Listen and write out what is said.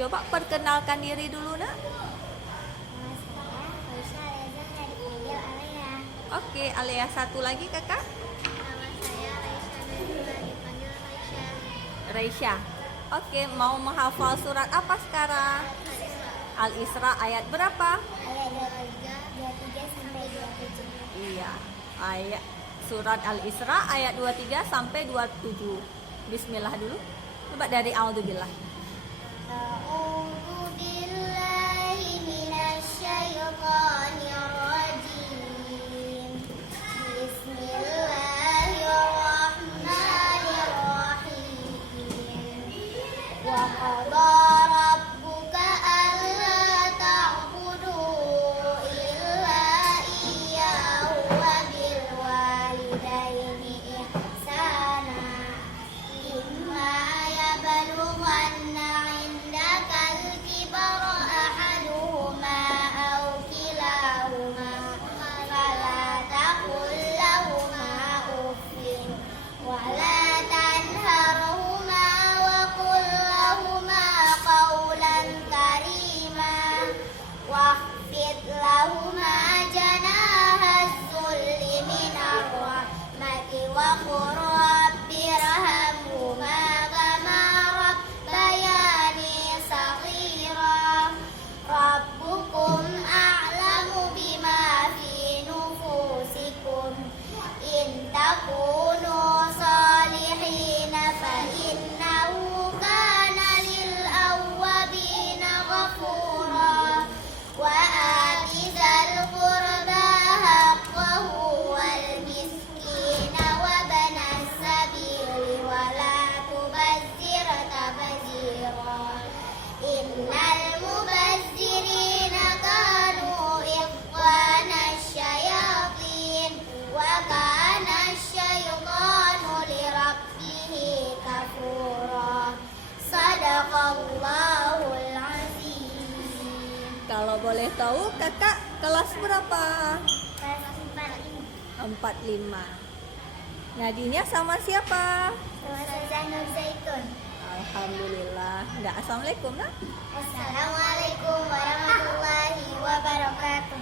Coba perkenalkan diri dulu nak. Nama saya Raisa Reza dari Panggil Alea. Oke, Alea, satu lagi kakak. Nama saya Raisa Reza dipanggil Raisya. Raisya. Oke, mau menghafal surat apa sekarang? Al-Isra ayat berapa? Ayat 23 sampai 27. Iya, ayat surat Al-Isra ayat 23 sampai 27. Bismillah dulu. Coba dari A'udzubillah. A'udzu billahi minasyaitonir rajim. Bismillahirrahmanirrahim. Wa qadha rabbuka alla ta'budu illa iyyahu wa bil walidayni ihsana. Imma yablughanna 'indakal kibara ahaduhuma aw kilahuma fala taqul lahumā uffin wa la tanharhumā wa qul lahumā qawlan karīmā wakhfid lahumā janāhaz zulli minar rahmati wa qur rabbi irhamhumā kamā rabbayānī shaghīrā. Rabbukum a'lamu bimā fī nufusikum in takunu salihina fa innahu kana lil awwabina ghafura. Wa ati dzal qurba haqqahu wal miskina wa banas sabili wa la tubazzir tabzira. Innal mubazzirina kanu ikhwanasy syayatin wa kana asy-syaitanu lirabbihi kafura. Shadaqallahul azim. Kalau boleh tahu kakak kelas berapa? Kelas 45. Nadinya sama siapa? Ustazah Nur Zaitun. Alhamdulillah. Nggak, assalamualaikum nak. Assalamualaikum warahmatullahi wabarakatuh.